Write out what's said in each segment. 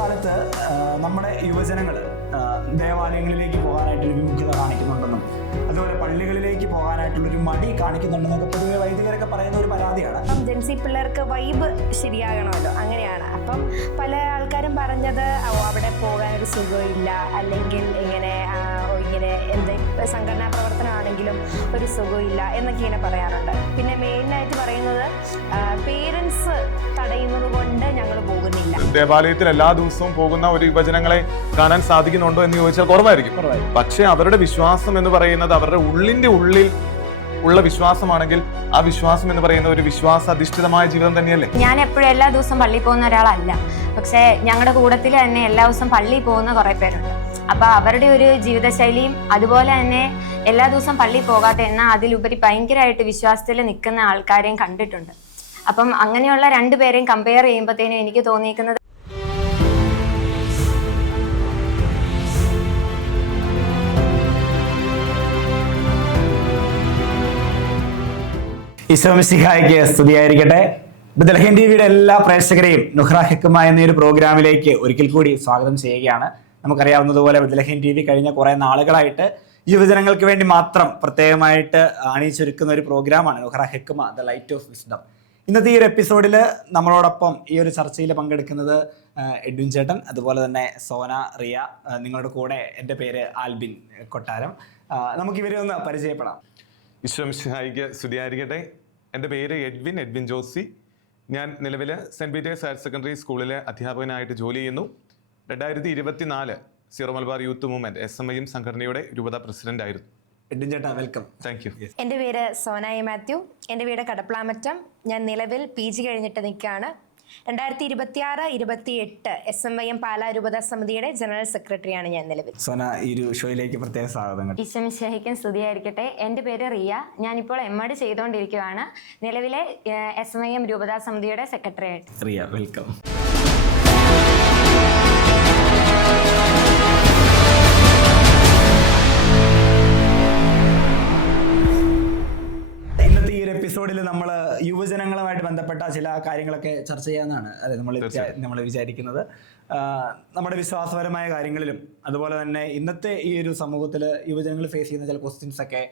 കാലത്ത് നമ്മുടെ യുവജനങ്ങൾ ദേവാലയങ്ങളിലേക്ക് പോകാനായിട്ടൊരു വിമുഖത കാണിക്കുന്നുണ്ടെന്നും അതുപോലെ പള്ളികളിലേക്ക് പോകാനായിട്ടുള്ളൊരു മടി കാണിക്കുന്നുണ്ടെന്നൊക്കെ പൊതുവെ വൈദികരൊക്കെ പറയുന്ന ഒരു പരാതിയാണ്. അപ്പം ജെൻസി പിള്ളേർക്ക് വൈബ് ശരിയാകണമല്ലോ, അങ്ങനെയാണ്. അപ്പം പല ആൾക്കാരും പറഞ്ഞത് അവിടെ പോകാനൊരു സുഖമില്ല, അല്ലെങ്കിൽ ഇങ്ങനെ സംഘടനാ പ്രവർത്തനമാണെങ്കിലും ഒരു സുഖമില്ല എന്നൊക്കെ ഇങ്ങനെ പറയാറുണ്ട്. പിന്നെ മെയിനായിട്ട് പറയുന്നത് പേരൻസ് തടയുന്നത് കൊണ്ട് ഞങ്ങൾ പോകുന്നില്ല. ദേവാലയത്തിൽ എല്ലാ ദിവസവും പോകുന്ന ഒരു യുവജനങ്ങളെ കാണാൻ സാധിക്കുന്നുണ്ടോ എന്ന് ചോദിച്ചാൽ കുറവായിരിക്കും. പക്ഷെ അവരുടെ വിശ്വാസം എന്ന് പറയുന്നത് അവരുടെ ഉള്ളിന്റെ ഉള്ളിൽ ഉള്ള വിശ്വാസമാണെങ്കിൽ ആ വിശ്വാസം എന്ന് പറയുന്ന ഒരു വിശ്വാസ അധിഷ്ഠിതമായ ജീവിതം തന്നെയല്ലേ. ഞാൻ എപ്പോഴും എല്ലാ ദിവസവും പള്ളിയിൽ പോകുന്ന ഒരാളല്ല, പക്ഷെ ഞങ്ങളുടെ കൂട്ടത്തിൽ തന്നെ എല്ലാ ദിവസവും പള്ളിയിൽ പോകുന്ന കുറെ പേരുണ്ട്. അപ്പൊ അവരുടെ ഒരു ജീവിതശൈലിയും അതുപോലെ തന്നെ എല്ലാ ദിവസവും പള്ളിയിൽ പോകാത്ത എന്നാൽ അതിലുപരി ഭയങ്കരമായിട്ട് വിശ്വാസത്തിൽ നിൽക്കുന്ന ആൾക്കാരെയും കണ്ടിട്ടുണ്ട്. അപ്പം അങ്ങനെയുള്ള രണ്ടുപേരെയും കമ്പയർ ചെയ്യുമ്പോഴത്തേനും എനിക്ക് തോന്നിയിരിക്കുന്നത് ഈശോ മിശിഹായ്ക്ക് സ്തുതിയായിരിക്കട്ടെ. ബത്ലഹേം ടിവിയുടെ എല്ലാ പ്രേക്ഷകരെയും നുഹ്റ ഹിക്മ എന്ന ഒരു പ്രോഗ്രാമിലേക്ക് ഒരിക്കൽ കൂടി സ്വാഗതം ചെയ്യുകയാണ്. നമുക്കറിയാവുന്നതുപോലെ ബത്ലഹേം ടി വി കഴിഞ്ഞ കുറേ നാളുകളായിട്ട് യുവജനങ്ങൾക്ക് വേണ്ടി മാത്രം പ്രത്യേകമായിട്ട് അണിയിച്ചൊരുക്കുന്ന ഒരു പ്രോഗ്രാമാണ് നുഹ്റ ഹിക്മ ദ ലൈറ്റ് ഓഫ് വിസ്ഡം. ഇന്നത്തെ ഈ ഒരു എപ്പിസോഡിൽ നമ്മളോടൊപ്പം ഈ ഒരു ചർച്ചയിൽ പങ്കെടുക്കുന്നത് എഡ്വിൻ ചേട്ടൻ, അതുപോലെ തന്നെ സോന, റിയ, നിങ്ങളുടെ കൂടെ എൻ്റെ പേര് ആൽബിൻ കൊട്ടാരം. നമുക്കിവരെ ഒന്ന് പരിചയപ്പെടാം. ഈശോ മിശിഹായ്ക്ക് സ്തുതിയായിരിക്കട്ടെ. എൻ്റെ പേര് എഡ്വിൻ ജോസി. ഞാൻ നിലവിൽ സെൻറ്റ് പീറ്റേഴ്സ് ഹയർ സെക്കൻഡറി സ്കൂളിലെ അധ്യാപകനായിട്ട് ജോലി ചെയ്യുന്നു. 2024 zero Malabar youth movement SMIM സംഘടനയുടെ രൂപത പ്രസിഡന്റ് ആയിരുന്നു. എഡ്വിൻ ചേട്ടാ, വെൽക്കം. Thank you. എൻ്റെ പേര് സോനായി മാത്യു. എൻ്റെ വീട് കടപ്ലാമറ്റം. ഞാൻ നിലവിൽ PG കഴിഞ്ഞിട്ട് നിൽക്കുകയാണ്. 2026-28 SMIM പാലാ രൂപത സമിതിയുടെ ജനറൽ സെക്രട്ടറിയാണ് ഞാൻ നിലവിൽ. സോന, ഈ ഒരു ഷോയിലേക്ക് പ്രത്യേക സ്വാഗതം. ഈശോ മിശിഹായ്ക്ക് സ്തുതിയായിരിക്കട്ടെ. എൻ്റെ പേര് റിയ. ഞാനിപ്പോൾ MAD ചെയ്തുകൊണ്ടിരിക്കുകയാണ്. നിലവിലെ SMIM രൂപത സമിതിയുടെ സെക്രട്ടറി ആയിട്ട്. റിയ, വെൽക്കം. ഇന്നത്തെ ഈ ഒരു എപ്പിസോഡിൽ നമ്മൾ യുവജനങ്ങളുമായിട്ട് ബന്ധപ്പെട്ട ചില കാര്യങ്ങളൊക്കെ ചർച്ച ചെയ്യാമെന്നാണ് നമ്മൾ വിചാരിക്കുന്നത്. നമ്മുടെ വിശ്വാസപരമായ കാര്യങ്ങളിലും അതുപോലെ തന്നെ ഇന്നത്തെ ഈ ഒരു സമൂഹത്തിൽ യുവജനങ്ങൾ ഫേസ് ചെയ്യുന്ന ചില ക്വസ്റ്റ്യൻസ് ഒക്കെ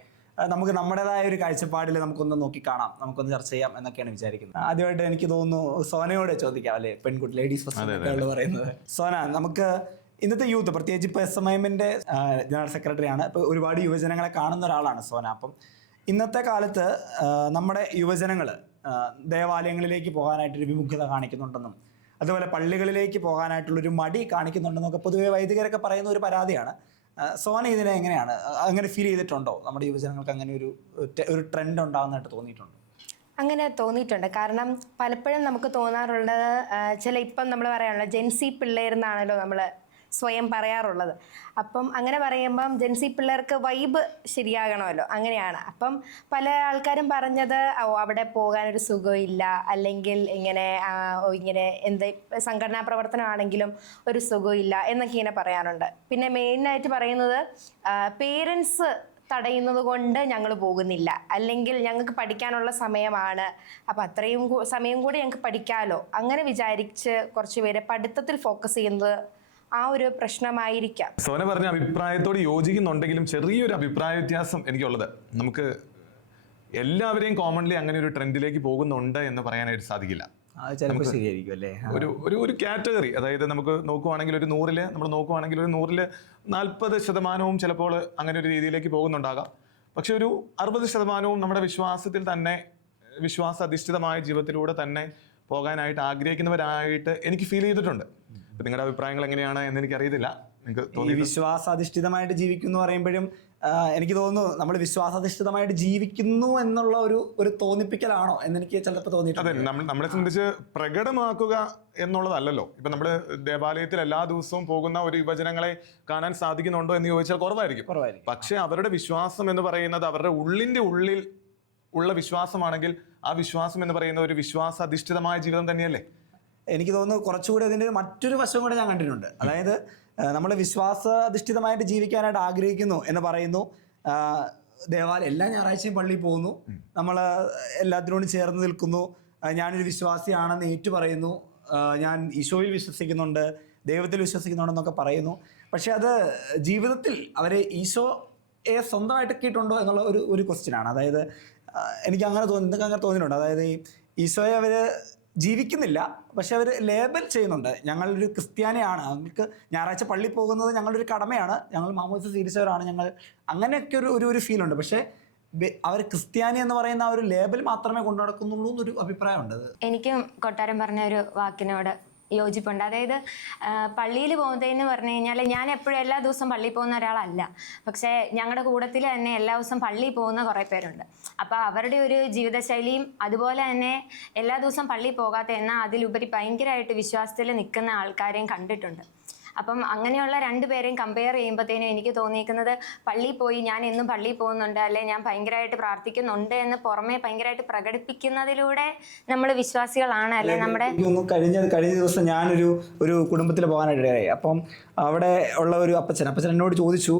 നമുക്ക് നമ്മുടേതായ ഒരു കാഴ്ചപ്പാടിൽ നമുക്കൊന്ന് നോക്കിക്കാണാം, നമുക്കൊന്ന് ചർച്ച ചെയ്യാം എന്നൊക്കെയാണ് വിചാരിക്കുന്നത്. ആദ്യമായിട്ട് എനിക്ക് തോന്നുന്നു സോനയോട് ചോദിക്കാം, അല്ലെ, പെൺകുട്ടി ലേഡീസ് ഫസ്റ്റ് പറയുന്നത്. സോന, നമുക്ക് ഇന്നത്തെ യൂത്ത്, പ്രത്യേകിച്ച് ഇപ്പോൾ SMIMന്റെ ജനറൽ സെക്രട്ടറിയാണ്, ഇപ്പോൾ ഒരുപാട് യുവജനങ്ങളെ കാണുന്ന ഒരാളാണ് സോന. അപ്പം ഇന്നത്തെ കാലത്ത് നമ്മുടെ യുവജനങ്ങൾ ദേവാലയങ്ങളിലേക്ക് പോകാനായിട്ടൊരു വിമുഖത കാണിക്കുന്നുണ്ടെന്നും അതുപോലെ പള്ളികളിലേക്ക് പോകാനായിട്ടുള്ളൊരു മടി കാണിക്കുന്നുണ്ടെന്നൊക്കെ പൊതുവെ വൈദികരൊക്കെ പറയുന്ന ഒരു പരാതിയാണ്. സോന, ഇതിനെ എങ്ങനെയാണ്, അങ്ങനെ ഫീൽ ചെയ്തിട്ടുണ്ടോ? നമ്മുടെ യുവജനങ്ങൾക്ക് അങ്ങനെ ഒരു ട്രെൻഡ് ഉണ്ടാകുന്നതായിട്ട് തോന്നിയിട്ടുണ്ടോ? അങ്ങനെ തോന്നിയിട്ടുണ്ട്. കാരണം പലപ്പോഴും നമുക്ക് തോന്നാറുള്ളത് ഇപ്പം നമ്മൾ പറയാനുള്ളത് ജെൻസി പിള്ളേരെന്നാണല്ലോ നമ്മൾ സ്വയം പറയാറുള്ളത്. അപ്പം അങ്ങനെ പറയുമ്പം ജെൻസി പിള്ളേർക്ക് വൈബ് ശരിയാകണമല്ലോ, അങ്ങനെയാണ്. അപ്പം പല ആൾക്കാരും പറഞ്ഞത് അവിടെ പോകാനൊരു സുഖമില്ല, അല്ലെങ്കിൽ ഇങ്ങനെ സംഘടനാ പ്രവർത്തനമാണെങ്കിലും ഒരു സുഖമില്ല എന്നൊക്കെ ഇങ്ങനെ പറയാറുണ്ട്. പിന്നെ മെയിനായിട്ട് പറയുന്നത് പേരൻസ് തടയുന്നത് കൊണ്ട് ഞങ്ങൾ പോകുന്നില്ല, അല്ലെങ്കിൽ ഞങ്ങൾക്ക് പഠിക്കാനുള്ള സമയമാണ്, അപ്പം അത്രയും സമയം കൂടി ഞങ്ങൾക്ക് പഠിക്കാമല്ലോ, അങ്ങനെ വിചാരിച്ച് കുറച്ച് പേര് പഠിത്തത്തിൽ ഫോക്കസ് ചെയ്യുന്നത് ആ ഒരു പ്രശ്നമായിരിക്കാം. സോന പറഞ്ഞ അഭിപ്രായത്തോട് യോജിക്കുന്നുണ്ടെങ്കിലും ചെറിയൊരു അഭിപ്രായ വ്യത്യാസം എനിക്കുള്ളത്, നമുക്ക് എല്ലാവരെയും കോമൺലി അങ്ങനെ ഒരു ട്രെൻഡിലേക്ക് പോകുന്നുണ്ട് എന്ന് പറയാനായിട്ട് സാധിക്കില്ല. ഒരു കാറ്റഗറി, അതായത് നമുക്ക് നോക്കുവാണെങ്കിൽ ഒരു 100-ല് നമ്മൾ നോക്കുവാണെങ്കിൽ ഒരു 100-ല് 40% ചിലപ്പോൾ അങ്ങനെ ഒരു രീതിയിലേക്ക് പോകുന്നുണ്ടാകാം. പക്ഷെ ഒരു 60% നമ്മുടെ വിശ്വാസത്തിൽ തന്നെ, വിശ്വാസ അധിഷ്ഠിതമായ ജീവിതത്തിലൂടെ തന്നെ പോകാനായിട്ട് ആഗ്രഹിക്കുന്നവരായിട്ട് എനിക്ക് ഫീൽ ചെയ്തിട്ടുണ്ട്. നിങ്ങളുടെ അഭിപ്രായങ്ങൾ എങ്ങനെയാണ് എന്ന് എനിക്കറിയത്തില്ല. ഈ വിശ്വാസാധിഷ്ഠിതമായിട്ട് ജീവിക്കുന്നു പറയുമ്പോഴും എനിക്ക് തോന്നുന്നു നമ്മൾ വിശ്വാസാധിഷ്ഠിതമായിട്ട് ജീവിക്കുന്നു എന്നുള്ള ഒരു തോന്നിപ്പിക്കലാണോ എന്നെനിക്ക് ചിലപ്പോൾ തോന്നിയിട്ടുണ്ട്. അതെ, നമ്മളെ സംബന്ധിച്ച് പ്രകടമാക്കുക എന്നുള്ളതല്ലല്ലോ. ഇപ്പൊ നമ്മള് ദേവാലയത്തിൽ എല്ലാ ദിവസവും പോകുന്ന ഒരു യുവജനങ്ങളെ കാണാൻ സാധിക്കുന്നുണ്ടോ എന്ന് ചോദിച്ചാൽ കുറവായിരിക്കും. പക്ഷെ അവരുടെ വിശ്വാസം എന്ന് പറയുന്നത് അവരുടെ ഉള്ളിന്റെ ഉള്ളിൽ ഉള്ള വിശ്വാസമാണെങ്കിൽ ആ വിശ്വാസം എന്ന് പറയുന്ന ഒരു വിശ്വാസ അധിഷ്ഠിതമായ ജീവിതം തന്നെയല്ലേ. എനിക്ക് തോന്നുന്നു കുറച്ചുകൂടി അതിൻ്റെ മറ്റൊരു വശം കൂടെ ഞാൻ കണ്ടിട്ടുണ്ട്. അതായത് നമ്മൾ വിശ്വാസാധിഷ്ഠിതമായിട്ട് ജീവിക്കാനായിട്ട് ആഗ്രഹിക്കുന്നു എന്ന് പറയുന്നു, ദേവാലയം എല്ലാ ഞായറാഴ്ചയും പള്ളിയിൽ പോകുന്നു, നമ്മൾ എല്ലാത്തിനോടും ചേർന്ന് നിൽക്കുന്നു, ഞാനൊരു വിശ്വാസിയാണെന്ന് ഏറ്റു പറയുന്നു, ഞാൻ ഈശോയിൽ വിശ്വസിക്കുന്നുണ്ട്, ദൈവത്തിൽ വിശ്വസിക്കുന്നുണ്ടെന്നൊക്കെ പറയുന്നു. പക്ഷെ അത് ജീവിതത്തിൽ അവർ ഈശോയെ സ്വന്തമായിട്ടൊക്കെയിട്ടുണ്ടോ എന്നുള്ള ഒരു ക്വസ്റ്റ്യനാണ്. അതായത് എനിക്ക് അങ്ങനെ തോന്നിയിട്ടുണ്ട്. അതായത് ഈ ഈശോയെ അവർ ജീവിക്കുന്നില്ല, പക്ഷെ അവർ ലേബൽ ചെയ്യുന്നുണ്ട്. ഞങ്ങളൊരു ക്രിസ്ത്യാനിയാണ്, ഞങ്ങൾക്ക് ഞായറാഴ്ച പള്ളിയിൽ പോകുന്നത് ഞങ്ങളുടെ ഒരു കടമയാണ്, ഞങ്ങൾ മാമോദിസ സ്വീകരിച്ചവരാണ് ഞങ്ങൾ, അങ്ങനെയൊക്കെ ഒരു ഫീലുണ്ട്. പക്ഷേ അവർ ക്രിസ്ത്യാനി എന്ന് പറയുന്ന ആ ഒരു ലേബൽ മാത്രമേ കൊണ്ടു നടക്കുന്നുള്ളൂ എന്നൊരു അഭിപ്രായമുണ്ട്. എനിക്കും കൊട്ടാരം പറഞ്ഞ ഒരു വാക്കിനോട് യോജിപ്പുണ്ട്. അതായത് പള്ളിയിൽ പോകുന്നതെന്ന് പറഞ്ഞു കഴിഞ്ഞാൽ ഞാൻ എപ്പോഴും എല്ലാ ദിവസവും പള്ളിയിൽ പോകുന്ന ഒരാളല്ല. പക്ഷേ ഞങ്ങളുടെ കൂട്ടത്തിൽ തന്നെ എല്ലാ ദിവസവും പള്ളിയിൽ പോകുന്ന കുറേ പേരുണ്ട്. അപ്പോൾ അവരുടെ ഒരു ജീവിതശൈലിയും അതുപോലെ തന്നെ എല്ലാ ദിവസവും പള്ളിയിൽ പോകാത്ത എന്നാൽ അതിലുപരി ഭയങ്കരമായിട്ട് വിശ്വാസത്തിൽ നിൽക്കുന്ന ആൾക്കാരെയും കണ്ടിട്ടുണ്ട്. അപ്പം അങ്ങനെയുള്ള രണ്ടുപേരെയും കമ്പയർ ചെയ്യുമ്പോഴത്തേനും എനിക്ക് തോന്നിയിരിക്കുന്നത് പള്ളിയിൽ പോയി ഞാൻ എന്നും പള്ളിയിൽ പോകുന്നുണ്ട്, അല്ലെ ഞാൻ ഭയങ്കരമായിട്ട് പ്രാർത്ഥിക്കുന്നുണ്ട് എന്ന് പുറമെ ഭയങ്കരമായിട്ട് പ്രകടിപ്പിക്കുന്നതിലൂടെ നമ്മൾ വിശ്വാസികളാണ്, അല്ലെ നമ്മുടെ കഴിഞ്ഞ ദിവസം ഞാനൊരു കുടുംബത്തിൽ പോകാനിടയായി. അപ്പം അവിടെ ഉള്ള ഒരു അപ്പച്ചൻ എന്നോട് ചോദിച്ചു,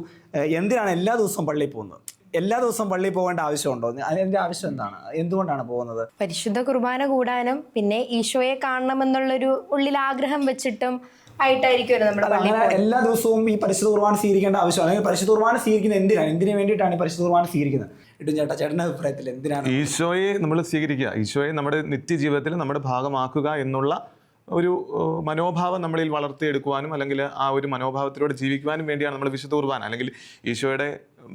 എന്തിനാണ് എല്ലാ ദിവസവും പള്ളിയിൽ പോകുന്നത്, എല്ലാ ദിവസവും പള്ളിയിൽ പോകേണ്ട ആവശ്യമുണ്ടോ, അതിൻ്റെ ആവശ്യം എന്താണ്, എന്തുകൊണ്ടാണ് പോകുന്നത്? പരിശുദ്ധ കുർബാന കൂടാനും പിന്നെ ഈശോയെ കാണണമെന്നുള്ളൊരു ഉള്ളിൽ ആഗ്രഹം വെച്ചിട്ടും ആയിട്ടായിരിക്കും നമ്മുടെ പള്ളി. എല്ലാ ദിവസവും ഈ പരിശുദ്ധ കുർബാന സ്വീകരിക്കേണ്ട ആവശ്യം, അല്ലെങ്കിൽ പരിശുദ്ധ കുർബാന സ്വീകരിക്കുന്നത് എന്തിനു വേണ്ടിയിട്ടാണ് ഈ പരിശുദ്ധ കുർബാന സ്വീകരിക്കുന്നത്? ചേട്ടൻ്റെ അഭിപ്രായത്തിൽ എന്തിനാണ് ഈശോയെ നമ്മൾ സ്വീകരിക്കുക, ഈശോയെ നമ്മുടെ നിത്യജീവിതത്തിൽ നമ്മുടെ ഭാഗമാക്കുക എന്നുള്ള ഒരു മനോഭാവം നമ്മളിൽ വളർത്തിയെടുക്കുവാനും അല്ലെങ്കിൽ ആ ഒരു മനോഭാവത്തിലൂടെ ജീവിക്കുവാനും വേണ്ടിയാണ് നമ്മൾ വിശുദ്ധ കുർബാന, അല്ലെങ്കിൽ ഈശോയുടെ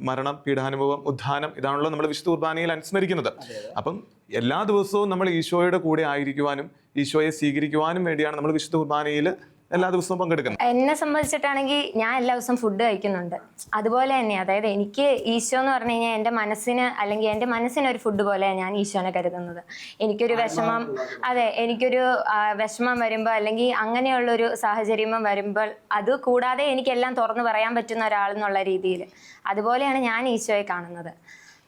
മരണം, പീഡാനുഭവം, ഉദ്ധാനം, ഇതാണല്ലോ നമ്മൾ വിശുദ്ധ കുർബാനയിൽ അനുസ്മരിക്കുന്നത്. അപ്പം എല്ലാ ദിവസവും നമ്മൾ ഈശോയുടെ കൂടെ ആയിരിക്കുവാനും ഈശോയെ സ്വീകരിക്കുവാനും വേണ്ടിയാണ് നമ്മൾ വിശുദ്ധ കുർബാനയിൽ എല്ലാ ദിവസവും പങ്കെടുക്കുന്നത്. എന്നെ സംബന്ധിച്ചിട്ടാണെങ്കിൽ ഞാൻ എല്ലാ ദിവസവും ഫുഡ് കഴിക്കുന്നുണ്ട്. അതുപോലെ തന്നെ അതായത് എനിക്ക് ഈശോ എന്ന് പറഞ്ഞു കഴിഞ്ഞാൽ എൻ്റെ മനസ്സിന് അല്ലെങ്കിൽ എൻ്റെ മനസ്സിനൊരു ഫുഡ് പോലെയാണ് ഞാൻ ഈശോനെ കരുതുന്നത്. എനിക്കൊരു വിഷമം, എനിക്കൊരു വിഷമം വരുമ്പോൾ അല്ലെങ്കിൽ അങ്ങനെയുള്ളൊരു സാഹചര്യം വരുമ്പോൾ അത് കൂടാതെ എനിക്കെല്ലാം തുറന്നു പറയാൻ പറ്റുന്ന ഒരാളെന്നുള്ള രീതിയിൽ അതുപോലെയാണ് ഞാൻ ഈശോയെ കാണുന്നത്.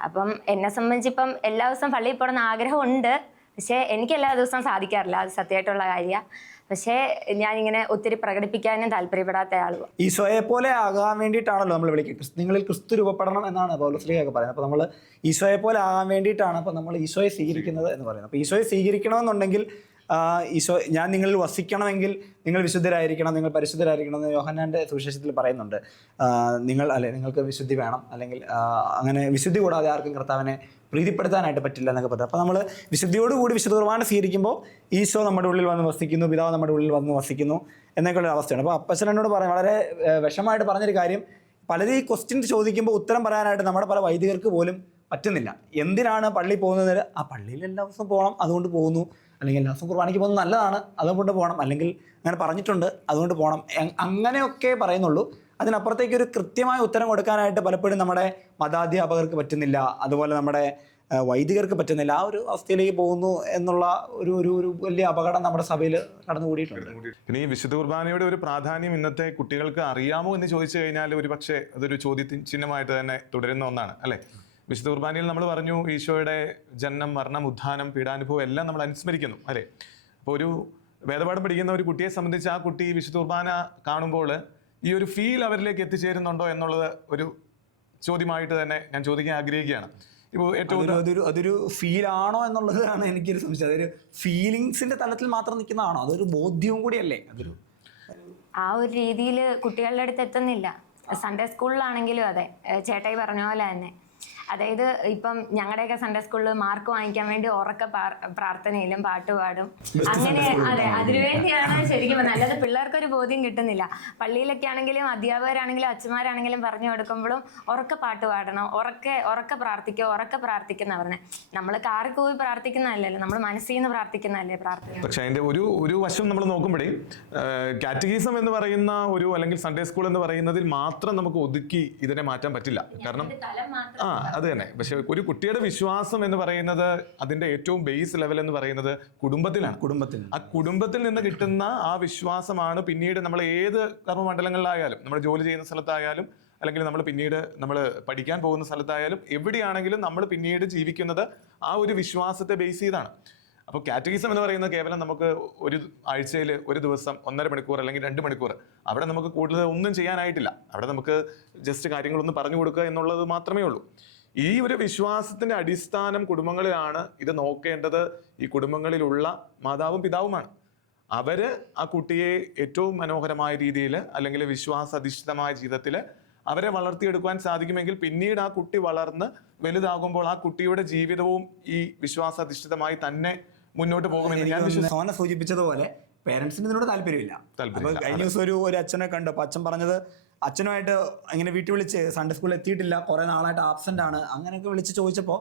അപ്പം എന്നെ സംബന്ധിച്ചിപ്പം എല്ലാ ദിവസവും പള്ളിയിൽ പോകണമെന്ന് ആഗ്രഹമുണ്ട്, പക്ഷേ എനിക്ക് എല്ലാ ദിവസവും സാധിക്കാറില്ല, അത് സത്യമായിട്ടുള്ള കാര്യമാണ്. പക്ഷേ ഞാനിങ്ങനെ ഒത്തിരി പ്രകടിപ്പിക്കാനും താല്പര്യപ്പെടാത്ത ആളുകൾ. ഈശോയെ പോലെ ആകാൻ വേണ്ടിയിട്ടാണല്ലോ നമ്മൾ വിളിക്കുന്നത്, നിങ്ങളിൽ ക്രിസ്തു രൂപപ്പെടണം എന്നാണ് പൗലോസ്ലീഹയൊക്കെ പറയുന്നത്. അപ്പോൾ നമ്മൾ ഈശോയെ പോലെ ആകാൻ വേണ്ടിയിട്ടാണ് അപ്പോൾ നമ്മൾ ഈശോയെ സ്വീകരിക്കുന്നത് എന്ന് പറയുന്നത്. അപ്പോൾ ഈശോയെ സ്വീകരിക്കണമെന്നുണ്ടെങ്കിൽ ഈശോ ഞാൻ നിങ്ങളിൽ വസിക്കണമെങ്കിൽ നിങ്ങൾ വിശുദ്ധരായിരിക്കണം, നിങ്ങൾ പരിശുദ്ധരായിരിക്കണം എന്ന് യോഹന്നാൻ്റെ സുവിശേഷത്തിൽ പറയുന്നുണ്ട്. നിങ്ങൾക്ക് വിശുദ്ധി വേണം, അല്ലെങ്കിൽ അങ്ങനെ വിശുദ്ധി കൂടാതെ ആർക്കും കർത്താവിനെ പ്രീതിപ്പെടുത്താനായിട്ട് പറ്റില്ല എന്നൊക്കെ പറഞ്ഞു. അപ്പോൾ നമ്മൾ വിശുദ്ധിയോടുകൂടി വിശുദ്ധ കുർബാന സ്വീകരിക്കുമ്പോൾ ഈശോ നമ്മുടെ ഉള്ളിൽ വന്ന് വസിക്കുന്നു, പിതാവ് നമ്മുടെ ഉള്ളിൽ വന്ന് വസിക്കുന്നു എന്നൊക്കെയുള്ള അവസ്ഥയാണ്. അപ്പോൾ അപ്പച്ചൻ എന്നോട് വളരെ വിഷമമായിട്ട് പറഞ്ഞൊരു കാര്യം, പലരും ഈ ക്വസ്റ്റ്യൻ ചോദിക്കുമ്പോൾ ഉത്തരം പറയാനായിട്ട് നമ്മുടെ പല വൈദികർക്ക് പോലും പറ്റുന്നില്ല. എന്തിനാണ് പള്ളിയിൽ പോകുന്നത്? ആ പള്ളിയിൽ എല്ലാ ദിവസവും പോകണം, അതുകൊണ്ട് പോകുന്നു, അല്ലെങ്കിൽ എല്ലാ ദിവസവും കുർബാനയ്ക്ക് പോകുന്നത് നല്ലതാണ്, അതുകൊണ്ട് പോകണം, അല്ലെങ്കിൽ അങ്ങനെ പറഞ്ഞിട്ടുണ്ട് അതുകൊണ്ട് പോകണം, അങ്ങനെയൊക്കെ പറയുന്നുള്ളൂ. അതിനപ്പുറത്തേക്ക് ഒരു കൃത്യമായ ഉത്തരം കൊടുക്കാനായിട്ട് പലപ്പോഴും നമ്മുടെ മതാധ്യാപകർക്ക് പറ്റുന്നില്ല, അതുപോലെ നമ്മുടെ വൈദികർക്ക് പറ്റുന്നില്ല. ആ ഒരു അവസ്ഥയിലേക്ക് പോകുന്നു എന്നുള്ള ഒരു വലിയ അപകടം നമ്മുടെ സഭയിൽ കടന്നുകൂടിയിട്ടുണ്ട്. പിന്നെ ഈ വിശുദ്ധ കുർബാനയുടെ ഒരു പ്രാധാന്യം ഇന്നത്തെ കുട്ടികൾക്ക് അറിയാമോ എന്ന് ചോദിച്ചു കഴിഞ്ഞാൽ ഒരു പക്ഷേ അതൊരു ചോദ്യത്തിന് ചിഹ്നമായിട്ട് തന്നെ തുടരുന്ന ഒന്നാണ്, അല്ലേ? വിശുദ്ധ കുർബാനയിൽ നമ്മൾ പറഞ്ഞു ഈശോയുടെ ജനനം, മരണം, ഉദ്ധാനം, പീഡാനുഭവം എല്ലാം നമ്മൾ അനുസ്മരിക്കുന്നു, അല്ലേ? അപ്പോൾ ഒരു വേദപാഠം പഠിക്കുന്ന ഒരു കുട്ടിയെ സംബന്ധിച്ച് ആ കുട്ടി വിശുദ്ധ കുർബാന കാണുമ്പോൾ ഈ ഒരു ഫീൽ അവരിലേക്ക് എത്തിച്ചേരുന്നുണ്ടോ എന്നുള്ളത് ഒരു ചോദ്യമായിട്ട് തന്നെ ഞാൻ ചോദിക്കാൻ ആഗ്രഹിക്കുകയാണ്. ഇപ്പോൾ അതൊരു ഫീലാണോ എന്നുള്ളതാണ് എനിക്കൊരു സംശയം. അതൊരു ഫീലിങ്സിന്റെ തലത്തിൽ മാത്രം നിൽക്കുന്നതാണോ, അതൊരു ബോധ്യവും കൂടിയല്ലേ? ആ ഒരു രീതിയിൽ കുട്ടികളുടെ അടുത്ത് എത്തുന്നില്ല. സൺഡേ സ്കൂളിലാണെങ്കിലും അതെ, ചേട്ടായി പറഞ്ഞ പോലെ തന്നെ, അതായത് ഇപ്പം ഞങ്ങളുടെയൊക്കെ സൺഡേ സ്കൂളിൽ മാർക്ക് വാങ്ങിക്കാൻ വേണ്ടി ഉറക്ക പ്രാർത്ഥനയിലും പാട്ടുപാടും, അങ്ങനെ അതെ അതിനുവേണ്ടിയാണ് ശരിക്കും. അല്ലാതെ പിള്ളേർക്കൊരു ബോധ്യം കിട്ടുന്നില്ല. പള്ളിയിലൊക്കെ ആണെങ്കിലും അധ്യാപകരാണെങ്കിലും അച്ഛന്മാരാണെങ്കിലും പറഞ്ഞു കൊടുക്കുമ്പോഴും ഉറക്ക പാട്ട് പാടണം, ഉറക്ക പ്രാർത്ഥിക്കുന്ന പറഞ്ഞേ. നമ്മൾ കാറിൽ പോയി പ്രാർത്ഥിക്കുന്നതല്ലല്ലോ, നമ്മൾ മനസ്സിൽ നിന്ന് പ്രാർത്ഥിക്കുന്നതല്ലേ പ്രാർത്ഥന. പക്ഷെ അതിന്റെ ഒരു വശം നമ്മൾ നോക്കുമ്പോഴേ കാറ്റഗീസം എന്ന് പറയുന്ന അല്ലെങ്കിൽ സൺഡേ സ്കൂൾ എന്ന് പറയുന്നതിൽ മാത്രം നമുക്ക് ഒതുക്കി ഇതിനെ മാറ്റാൻ പറ്റില്ല. കാരണം അത് തന്നെ. പക്ഷെ ഒരു കുട്ടിയുടെ വിശ്വാസം എന്ന് പറയുന്നത് അതിന്റെ ഏറ്റവും ബേസ് ലെവൽ എന്ന് പറയുന്നത് കുടുംബത്തിലാണ്. ആ കുടുംബത്തിൽ നിന്ന് കിട്ടുന്ന ആ വിശ്വാസമാണ് പിന്നീട് നമ്മൾ ഏത് കർമ്മമണ്ഡലങ്ങളിലായാലും, നമ്മൾ ജോലി ചെയ്യുന്ന സ്ഥലത്തായാലും, അല്ലെങ്കിൽ നമ്മൾ പഠിക്കാൻ പോകുന്ന സ്ഥലത്തായാലും, എവിടെയാണെങ്കിലും നമ്മൾ പിന്നീട് ജീവിക്കുന്നത് ആ ഒരു വിശ്വാസത്തെ ബേസ് ചെയ്താണ്. അപ്പോൾ കാറ്റഗിസം എന്ന് പറയുന്നത് കേവലം നമുക്ക് ഒരു ആഴ്ചയിൽ ഒരു ദിവസം 1.5 മണിക്കൂർ അല്ലെങ്കിൽ 2 മണിക്കൂർ, അവിടെ നമുക്ക് കൂടുതൽ ഒന്നും ചെയ്യാനായിട്ടില്ല. അവിടെ നമുക്ക് ജസ്റ്റ് കാര്യങ്ങളൊന്ന് പറഞ്ഞു കൊടുക്കുക എന്നുള്ളത് മാത്രമേ ഉള്ളൂ. ഈ ഒരു വിശ്വാസത്തിന്റെ അടിസ്ഥാനം കുടുംബങ്ങളിലാണ്. ഇത് നോക്കേണ്ടത് ഈ കുടുംബങ്ങളിലുള്ള മാതാവും പിതാവുമാണ്. അവര് ആ കുട്ടിയെ ഏറ്റവും മനോഹരമായ രീതിയിൽ അല്ലെങ്കിൽ വിശ്വാസാധിഷ്ഠിതമായ ജീവിതത്തിൽ അവരെ വളർത്തിയെടുക്കുവാൻ സാധിക്കുമെങ്കിൽ പിന്നീട് ആ കുട്ടി വളർന്ന് വലുതാകുമ്പോൾ ആ കുട്ടിയുടെ ജീവിതവും ഈ വിശ്വാസാധിഷ്ഠിതമായി തന്നെ മുന്നോട്ട് പോകുമെന്ന് ഞാൻ വിശ്വസിക്കുന്നു. സോന സൂചിപ്പിച്ചതുപോലെ പേരൻസിന് ഇതിനോട് താല്പര്യമില്ല. അപ്പൊ കഴിഞ്ഞ ദിവസം ഒരു അച്ഛനെ കണ്ടു. അപ്പൊ അച്ഛൻ പറഞ്ഞത് അച്ഛനുമായിട്ട് ഇങ്ങനെ വീട്ടിൽ വിളിച്ച് സൺഡേ സ്കൂളിൽ എത്തിയിട്ടില്ല, കുറെ നാളായിട്ട് ആബ്സെന്റ് ആണ്, അങ്ങനെയൊക്കെ വിളിച്ച് ചോദിച്ചപ്പോൾ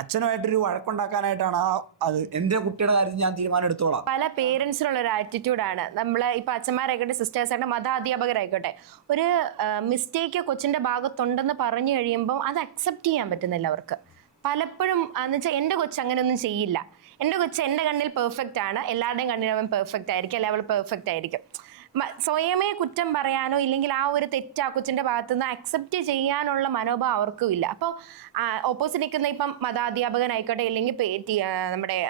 അച്ഛനുമായിട്ടൊരു വഴക്കുണ്ടാക്കാനായിട്ടാണ് അത് എന്റെ കുട്ടിയുടെ കാര്യത്തിൽ ഞാൻ തീരുമാനം എടുത്തോളാം. പല പേരൻസിനുള്ള ഒരു ആറ്റിറ്റ്യൂഡാണ്. നമ്മൾ ഇപ്പൊ അച്ഛന്മാരായിക്കോട്ടെ, സിസ്റ്റേഴ്സ് ആയിക്കോട്ടെ, മതാധ്യാപകരായിക്കോട്ടെ, ഒരു മിസ്റ്റേക്ക് കൊച്ചിന്റെ ഭാഗത്തുണ്ടെന്ന് പറഞ്ഞു കഴിയുമ്പോൾ അത് അക്സെപ്റ്റ് ചെയ്യാൻ പറ്റുന്നില്ല അവർക്ക്. പലപ്പോഴും എന്ന് വെച്ചാൽ എൻ്റെ കൊച്ച് അങ്ങനെയൊന്നും ചെയ്യില്ല, എൻ്റെ കൊച്ച് എൻ്റെ കണ്ണിൽ പെർഫെക്റ്റ് ആണ്, എല്ലാവരുടെയും കണ്ണിൽ അവൻ പെർഫെക്റ്റ് ആയിരിക്കും, അല്ലെ അവൾ പെർഫെക്റ്റ് ആയിരിക്കും. സ്വയമേ കുറ്റം പറയാനോ ഇല്ലെങ്കിൽ ആ ഒരു തെറ്റ് ആ കൊച്ചിൻ്റെ ഭാഗത്തു നിന്ന് അക്സെപ്റ്റ് ചെയ്യാനുള്ള മനോഭാവം അവർക്കും ഇല്ല. അപ്പോൾ ഓപ്പോസിറ്റ് നിൽക്കുന്ന ഇപ്പം മതാധ്യാപകനായിക്കോട്ടെ ഇല്ലെങ്കിൽ നമ്മുടെ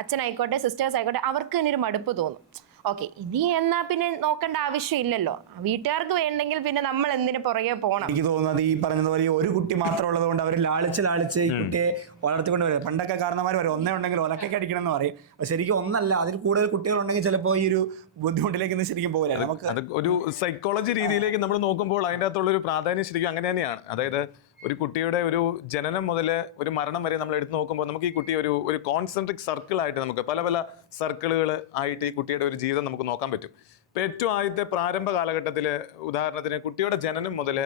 അച്ഛനായിക്കോട്ടെ സിസ്റ്റേഴ്സ് ആയിക്കോട്ടെ, അവർക്ക് ഇനിയൊരു മടുപ്പ് തോന്നും. ഓക്കെ, ഇനി എന്നാ പിന്നെ നോക്കേണ്ട ആവശ്യമില്ലല്ലോ, വീട്ടുകാർക്ക് വേണ്ടെങ്കിൽ പിന്നെ നമ്മൾ എന്തിനു പുറകെ പോകണം. എനിക്ക് തോന്നുന്നത് ഈ പറഞ്ഞതുപോലെ ഒരു കുട്ടി മാത്രം ഉള്ളത് കൊണ്ട് അവർ ലാളിച്ച് ഈ കുട്ടിയെ വളർത്തിക്കൊണ്ട് വരും. പണ്ടൊക്കെ കാരണന്മാർ പറയും ഒന്നേ ഉണ്ടെങ്കിൽ ഒലക്കൊക്കെ അടിക്കണം എന്ന് പറയും. ശരിക്കും ഒന്നല്ല, അതിൽ കൂടുതൽ കുട്ടികളുണ്ടെങ്കിൽ ചിലപ്പോൾ ഈ ഒരു ബുദ്ധിമുട്ടിലേക്ക് ശരിക്കും പോകില്ല. നമുക്ക് ഒരു സൈക്കോളജി രീതിയിലേക്ക് നമ്മൾ നോക്കുമ്പോൾ അതിൻ്റെ അകത്തുള്ള ഒരു പ്രാധാന്യം ശരിക്കും അങ്ങനെ തന്നെയാണ്. അതായത് ഒരു കുട്ടിയുടെ ഒരു ജനനം മുതൽ ഒരു മരണം വരെ നമ്മൾ എടുത്ത് നോക്കുമ്പോൾ നമുക്ക് ഈ കുട്ടി ഒരു കോൺസെൻട്രിക് സർക്കിൾ ആയിട്ട് നമുക്ക് പല പല സർക്കിളുകൾ ആയിട്ട് ഈ കുട്ടിയുടെ ഒരു ജീവിതം നമുക്ക് നോക്കാൻ പറ്റും. ഇപ്പം ഏറ്റവും ആദ്യത്തെ പ്രാരംഭ കാലഘട്ടത്തിൽ ഉദാഹരണത്തിന് കുട്ടിയുടെ ജനനം മുതൽ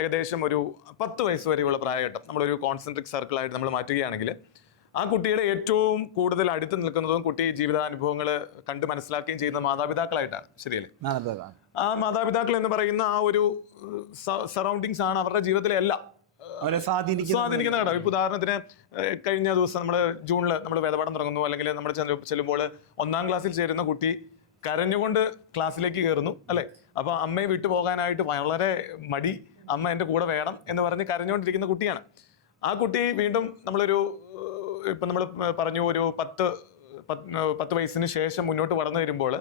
ഏകദേശം ഒരു 10 വയസ്സ് വരെയുള്ള പ്രായഘട്ടം നമ്മളൊരു കോൺസെൻട്രിക് സർക്കിളായിട്ട് നമ്മൾ മാറ്റുകയാണെങ്കിൽ ആ കുട്ടിയുടെ ഏറ്റവും കൂടുതൽ അടുത്ത് നിൽക്കുന്നതും കുട്ടി ജീവിതാനുഭവങ്ങൾ കണ്ട് മനസ്സിലാക്കുകയും ചെയ്യുന്ന മാതാപിതാക്കളായിട്ടാണ്. ശരിയല്ലേ? ആ മാതാപിതാക്കൾ എന്ന് പറയുന്ന ആ ഒരു സറൗണ്ടിങ്സ് ആണ് അവരുടെ ജീവിതത്തിലെ എല്ലാം സ്വാധീനിക്കുന്ന ഘടകം. ഇപ്പൊ ഉദാഹരണത്തിന് കഴിഞ്ഞ ദിവസം നമ്മൾ ജൂണിൽ നമ്മൾ വേദപാഠം തുടങ്ങുന്നു, അല്ലെങ്കിൽ നമ്മൾ ചെല്ലുമ്പോൾ 1ാം ക്ലാസ്സിൽ ചേരുന്ന കുട്ടി കരഞ്ഞുകൊണ്ട് ക്ലാസ്സിലേക്ക് കയറുന്നു, അല്ലെ? അപ്പൊ അമ്മയെ വിട്ടു പോകാനായിട്ട് വളരെ മടി, അമ്മ എൻ്റെ കൂടെ വേണം എന്ന് പറഞ്ഞ് കരഞ്ഞുകൊണ്ടിരിക്കുന്ന കുട്ടിയാണ്. ആ കുട്ടി വീണ്ടും ഇപ്പൊ നമ്മൾ പറഞ്ഞു ഒരു 10 വയസ്സിന് ശേഷം മുന്നോട്ട് വളർന്നു വരുമ്പോൾ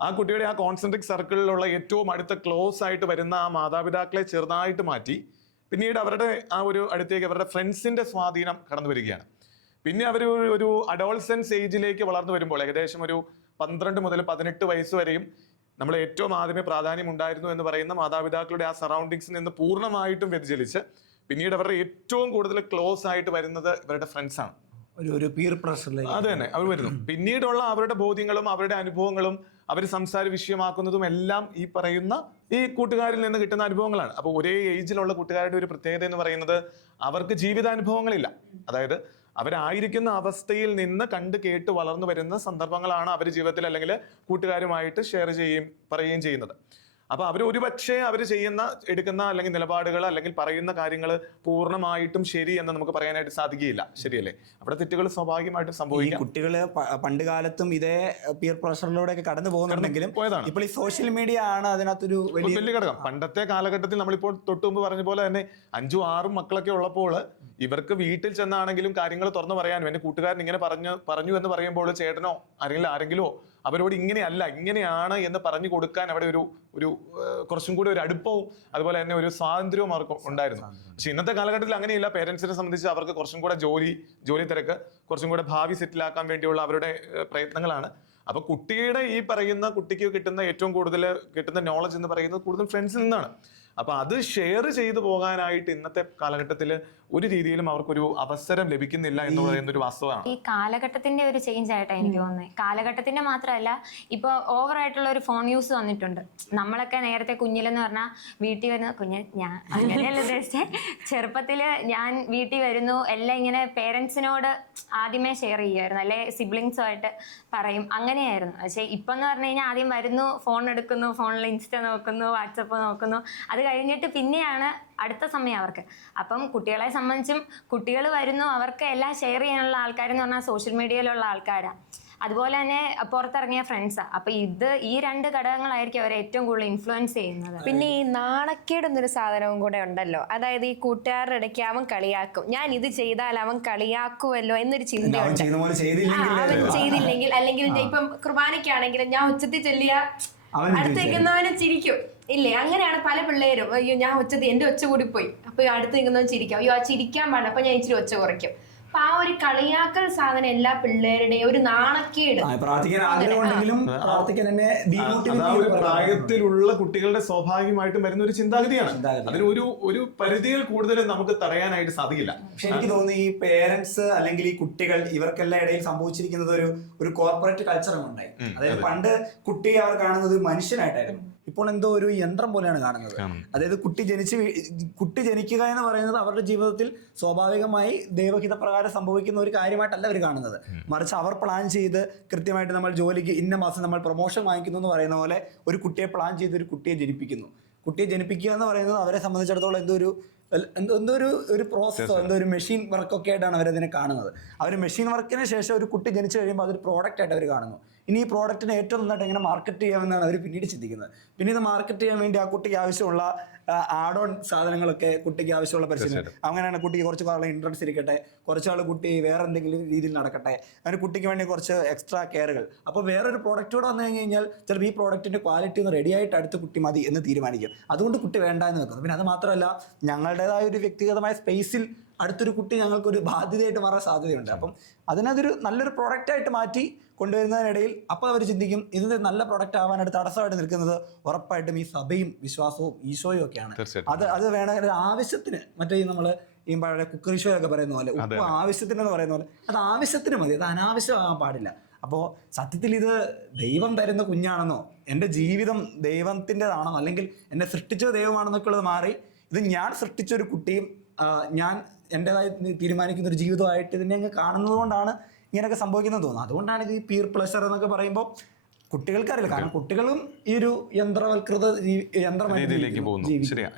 ആ കുട്ടിയുടെ ആ കോൺസെൻട്രിക് സർക്കിളിലുള്ള ഏറ്റവും അടുത്ത ക്ലോസ് ആയിട്ട് വരുന്ന ആ മാതാപിതാക്കളെ ചെറുതായിട്ട് മാറ്റി പിന്നീട് അവരുടെ ആ ഒരു അടുത്തേക്ക് അവരുടെ ഫ്രണ്ട്സിന്റെ സ്വാധീനം കടന്നു വരികയാണ്. പിന്നെ അവർ ഒരു അഡോൾസെൻസ് ഏജിലേക്ക് വളർന്നു വരുമ്പോൾ ഏകദേശം ഒരു 12 മുതൽ 18 വയസ്സ് വരെയും നമ്മൾ ഏറ്റവും ആദ്യമേ പ്രാധാന്യം ഉണ്ടായിരുന്നു എന്ന് പറയുന്ന മാതാപിതാക്കളുടെ ആ സറൗണ്ടിങ്സിൽ നിന്ന് പൂർണ്ണമായിട്ടും വ്യതിചലിച്ച് പിന്നീട് അവരുടെ ഏറ്റവും കൂടുതൽ ക്ലോസ് ആയിട്ട് വരുന്നത് ഇവരുടെ ഫ്രണ്ട്സാണ്. ഒരു പീർ പ്രഷറിലേക്ക് അത് തന്നെ അവർ വരുന്നു. പിന്നീടുള്ള അവരുടെ ബോധ്യങ്ങളും അവരുടെ അനുഭവങ്ങളും അവർ സംസാര വിഷയമാക്കുന്നതും എല്ലാം ഈ പറയുന്ന ഈ കൂട്ടുകാരിൽ നിന്ന് കിട്ടുന്ന അനുഭവങ്ങളാണ്. അപ്പോൾ ഒരേ ഏജിലുള്ള കൂട്ടുകാരുടെ ഒരു പ്രത്യേകത എന്ന് പറയുന്നത് അവർക്ക് ജീവിതാനുഭവങ്ങളില്ല. അതായത് അവരായിരിക്കുന്ന അവസ്ഥയിൽ നിന്ന് കണ്ട് കേട്ട് വളർന്നു വരുന്ന സന്ദർഭങ്ങളാണ് അവർ ജീവിതത്തിൽ അല്ലെങ്കിൽ കൂട്ടുകാരുമായിട്ട് ഷെയർ പറയുകയും ചെയ്യുന്നത്. അപ്പൊ അവർ ഒരുപക്ഷെ അവർ എടുക്കുന്ന അല്ലെങ്കിൽ നിലപാടുകൾ അല്ലെങ്കിൽ പറയുന്ന കാര്യങ്ങൾ പൂർണ്ണമായിട്ടും ശരി എന്ന് നമുക്ക് പറയാനായിട്ട് സാധിക്കുകയില്ല. ശരിയല്ലേ? അവിടെ തെറ്റുകൾ സ്വാഭാവികമായിട്ടും സംഭവിക്കും. കുട്ടികള് പണ്ട് കാലത്തും ഇതേ പിയർ പ്രഷറിലൂടെ ഒക്കെ കടന്നു പോകുന്നുണ്ടെങ്കിലും ഇപ്പോൾ ഈ സോഷ്യൽ മീഡിയ ആണ് അതിനകത്തൊരു വലിയ ഘടകം. പണ്ടത്തെ കാലഘട്ടത്തിൽ നമ്മളിപ്പോൾ തൊട്ടുമുമ്പ് പറഞ്ഞ പോലെ തന്നെ 5ഉം 6ഉം മക്കളൊക്കെ ഉള്ളപ്പോൾ ഇവർക്ക് വീട്ടിൽ ചെന്നാണെങ്കിലും കാര്യങ്ങൾ തുറന്നു പറയാനും എൻ്റെ കൂട്ടുകാരൻ ഇങ്ങനെ പറഞ്ഞു എന്ന് പറയുമ്പോൾ ചേട്ടനോ ആരെങ്കിലോ അവരോട് ഇങ്ങനെയല്ല ഇങ്ങനെയാണ് എന്ന് പറഞ്ഞു കൊടുക്കാൻ അവിടെ ഒരു കുറച്ചും കൂടി ഒരു അടുപ്പവും അതുപോലെ തന്നെ ഒരു സ്വാതന്ത്ര്യവും അവർക്ക് ഉണ്ടായിരുന്നു. പക്ഷെ ഇന്നത്തെ കാലഘട്ടത്തിൽ അങ്ങനെയില്ല. പേരൻസിനെ സംബന്ധിച്ച് അവർക്ക് കുറച്ചും കൂടെ ജോലി തിരക്ക്, കുറച്ചും കൂടെ ഭാവി സെറ്റിലാക്കാൻ വേണ്ടിയുള്ള അവരുടെ പ്രയത്നങ്ങളാണ്. അപ്പൊ കുട്ടിയുടെ ഈ പറയുന്ന കുട്ടിക്ക് ഏറ്റവും കൂടുതൽ കിട്ടുന്ന നോളജ് എന്ന് പറയുന്നത് കൂടുതൽ ഫ്രണ്ട്സിൽ നിന്നാണ്. അപ്പൊ അത് ഷെയർ ചെയ്തു പോകാനായിട്ട് ഇന്നത്തെ കാലഘട്ടത്തിൽ ഒരു രീതിയിലും അവർക്കൊരു അവസരം ലഭിക്കുന്നില്ല എന്ന് പറയുന്ന ഒരു വാസ്തവമാണ്. ഈ കാലഘട്ടത്തിന്റെ ഒരു ചേഞ്ച് ആയിട്ടാണ് എനിക്ക് തോന്നുന്നത്. കാലഘട്ടത്തിന്റെ മാത്രമല്ല, ഇപ്പൊ ഓവർ ആയിട്ടുള്ള ഒരു ഫോൺ യൂസ് വന്നിട്ടുണ്ട്. നമ്മളൊക്കെ നേരത്തെ കുഞ്ഞിലെന്ന് പറഞ്ഞാൽ വീട്ടിൽ വരുന്ന ഞാൻ അങ്ങനെയല്ല ഉദ്ദേശിച്ചേ, ചെറുപ്പത്തില് ഞാൻ വീട്ടിൽ വരുന്നു എല്ലാം ഇങ്ങനെ പേരൻസിനോട് ആദ്യമേ ഷെയർ ചെയ്യുമായിരുന്നു, അല്ലെ സിബ്ലിങ്സുമായിട്ട് പറയും, അങ്ങനെയായിരുന്നു. പക്ഷെ ഇപ്പൊ എന്ന് പറഞ്ഞു കഴിഞ്ഞാൽ ആദ്യം വരുന്നു, ഫോൺ എടുക്കുന്നു, ഫോണിൽ ഇൻസ്റ്റ നോക്കുന്നു, വാട്സപ്പ് നോക്കുന്നു, അത് കഴിഞ്ഞിട്ട് പിന്നെയാണ് അടുത്ത സമയം അവർക്ക്. അപ്പം കുട്ടികളെ സംബന്ധിച്ചും കുട്ടികൾ വരുന്നു, അവർക്ക് എല്ലാം ഷെയർ ചെയ്യാനുള്ള ആൾക്കാരെന്ന് പറഞ്ഞാൽ സോഷ്യൽ മീഡിയയിലുള്ള ആൾക്കാരാണ്, അതുപോലെ തന്നെ പുറത്തിറങ്ങിയ ഫ്രണ്ട്സാ. അപ്പൊ ഈ 2 ഘടകങ്ങളായിരിക്കും അവരെ ഏറ്റവും കൂടുതൽ ഇൻഫ്ലുവൻസ് ചെയ്യുന്നത്. പിന്നെ ഈ നാണക്കേട് എന്നൊരു സാധനവും കൂടെ ഉണ്ടല്ലോ. അതായത് ഈ കൂട്ടുകാരുടെ ഇടയ്ക്ക് അവൻ കളിയാക്കും, ഞാൻ ഇത് ചെയ്താൽ അവൻ കളിയാക്കുമല്ലോ എന്നൊരു ചിന്തയുണ്ട്. അവൻ ചെയ്തില്ലെങ്കിൽ, അല്ലെങ്കിൽ ഇപ്പം കുർബാനയ്ക്കാണെങ്കിലും ഞാൻ ഉച്ചത്തിൽ ചെല്ലിയ അടുത്തേക്കുന്നവനെ ചിരിക്കും ഇല്ലേ? അങ്ങനെയാണ് പല പിള്ളേരും. അയ്യോ ഞാൻ എന്റെ ഒച്ച കൂടി പോയി, അപ്പൊ അടുത്ത് നിൽക്കുന്നവൻ ചിരിക്കും, അയ്യോ ആ ചിരിക്കാൻ പാടില്ല, അപ്പൊ ഞാൻ ഇച്ചിരി ഒച്ച കുറയ്ക്കും. അപ്പൊ ആ ഒരു കളിയാക്കൽ സാധനം എല്ലാ പിള്ളേരുടെയും ഒരു നാണക്കേട്. പ്രാർത്ഥിക്കാൻ ആഗ്രഹം ഉണ്ടെങ്കിലും പ്രാർത്ഥിക്കാൻ തന്നെ ആ ഒരു പ്രായത്തിലുള്ള കുട്ടികളുടെ സ്വാഭാവികമായിട്ടും വരുന്ന ഒരു ചിന്താഗതിയാണ്. അതിന് ഒരു പരിധിയിൽ കൂടുതൽ നമുക്ക് തടയാനായിട്ട് സാധിക്കില്ല. പക്ഷെ എനിക്ക് തോന്നുന്നു ഈ പേരൻസ് അല്ലെങ്കിൽ ഈ കുട്ടികൾ ഇവർക്കെല്ലാം ഇടയിൽ സംഭവിച്ചിരിക്കുന്നത് ഒരു കോർപ്പറേറ്റ് കൾച്ചറും ഉണ്ടായി. അതായത് പണ്ട് കുട്ടിയെ അവർ കാണുന്നത് മനുഷ്യനായിട്ടായിരുന്നു, ഇപ്പോൾ എന്തോ ഒരു യന്ത്രം പോലെയാണ് കാണുന്നത്. അതായത് കുട്ടി ജനിക്കുക എന്ന് പറയുന്നത് അവരുടെ ജീവിതത്തിൽ സ്വാഭാവികമായി ദൈവഹിതപ്രകാരം സംഭവിക്കുന്ന ഒരു കാര്യമായിട്ടല്ല അവർ കാണുന്നത്. മറിച്ച് അവർ പ്ലാൻ ചെയ്ത് കൃത്യമായിട്ട് നമ്മൾ ജോലിക്ക് ഇന്ന മാസം നമ്മൾ പ്രൊമോഷൻ വാങ്ങിക്കുന്നു എന്ന് പറയുന്ന പോലെ ഒരു കുട്ടിയെ പ്ലാൻ ചെയ്ത് ഒരു കുട്ടിയെ ജനിപ്പിക്കുന്നു. കുട്ടിയെ ജനിപ്പിക്കുക എന്ന് പറയുന്നത് അവരെ സംബന്ധിച്ചിടത്തോളം എന്തോ ഒരു പ്രോസസ്സോ എന്തോ ഒരു മെഷീൻ വർക്കൊക്കെ ആയിട്ടാണ് അവരതിനെ കാണുന്നത്. അവർ മെഷീൻ വർക്കിന് ശേഷം ഒരു കുട്ടി ജനിച്ചു കഴിയുമ്പോൾ അതൊരു പ്രോഡക്റ്റ് ആയിട്ട് അവർ കാണുന്നു. ഇനി ഈ പ്രോഡക്റ്റിനെ ഏറ്റവും നന്നായിട്ട് എങ്ങനെ മാർക്കറ്റ് ചെയ്യാമെന്നാണ് അവർ പിന്നീട് ചിന്തിക്കുന്നത്. പിന്നെ ഇത് മാർക്കറ്റ് ചെയ്യാൻ വേണ്ടി ആ കുട്ടിക്ക് ആവശ്യമുള്ള ആഡ് ഓൺ സാധനങ്ങളൊക്കെ കുട്ടിക്ക് ആവശ്യമുള്ള പരിശീലനം, അങ്ങനെയാണ് കുട്ടിക്ക് കുറച്ച് കാലം ഇൻട്രൻസ് ഇരിക്കട്ടെ, കുറച്ചാൾ കുട്ടി വേറെ എന്തെങ്കിലും രീതിയിൽ നടക്കട്ടെ, അങ്ങനെ കുട്ടിക്ക് വേണ്ടി കുറച്ച് എക്സ്ട്രാ കെയറുകൾ. അപ്പോൾ വേറൊരു പ്രോഡക്റ്റ് കൂടെ വന്നു കഴിഞ്ഞാൽ ചിലപ്പോൾ ഈ പ്രോഡക്റ്റിൻ്റെ ക്വാളിറ്റി ഒന്ന് റെഡി ആയിട്ട് അടുത്ത കുട്ടി മതി എന്ന് തീരുമാനിക്കും. അതുകൊണ്ട് കുട്ടി വേണ്ട എന്ന് വെക്കുന്നു. പിന്നെ അത് മാത്രമല്ല, ഞങ്ങളുടേതായ ഒരു വ്യക്തിഗതമായ സ്പേസിൽ അടുത്തൊരു കുട്ടി ഞങ്ങൾക്കൊരു ബാധ്യതയായിട്ട് മാറാൻ സാധ്യതയുണ്ട്. അപ്പം അതിനതൊരു നല്ലൊരു പ്രോഡക്റ്റായിട്ട് മാറ്റി കൊണ്ടുവരുന്നതിനിടയിൽ അപ്പോൾ അവർ ചിന്തിക്കും ഇത് നല്ല പ്രൊഡക്റ്റ് ആവാനായിട്ട് തടസ്സമായിട്ട് നിൽക്കുന്നത് ഉറപ്പായിട്ടും ഈ സഭയും വിശ്വാസവും ഈശോയും ഒക്കെയാണ്. അത് വേണമെങ്കിൽ ഒരു ആവശ്യത്തിന്, മറ്റേ നമ്മൾ ഈ പഴയ കുക്കറി ഷോ ഒക്കെ പറയുന്ന പോലെ ഉപ്പ് ആവശ്യത്തിനെന്ന് പറയുന്ന പോലെ അത് ആവശ്യത്തിന് മതി, അത് അനാവശ്യമാകാൻ പാടില്ല. അപ്പോൾ സത്യത്തിൽ ഇത് ദൈവം തരുന്ന കുഞ്ഞാണെന്നോ എൻ്റെ ജീവിതം ദൈവത്തിൻ്റെതാണെന്നോ അല്ലെങ്കിൽ എന്നെ സൃഷ്ടിച്ച ദൈവമാണെന്നൊക്കെ ഉള്ളത് മാറി ഇത് ഞാൻ സൃഷ്ടിച്ചൊരു കുട്ടിയും ഞാൻ എൻ്റെതായി തീരുമാനിക്കുന്ന ഒരു ജീവിതമായിട്ട് ഇതിനെ അങ്ങ് കാണുന്നത് കൊണ്ടാണ് ഇങ്ങനെയൊക്കെ സംഭവിക്കുന്നത് തോന്നുന്നു. അതുകൊണ്ടാണ് ഇത് ഈ പീർ പ്ലഷർ എന്നൊക്കെ പറയുമ്പോൾ കുട്ടികൾക്കറിയില്ല. കാരണം കുട്ടികളും ഈ ഒരു യന്ത്രവൽകൃത യന്ത്രമായി രീതിയിലേക്ക് പോകുന്നു. ശരിയാ.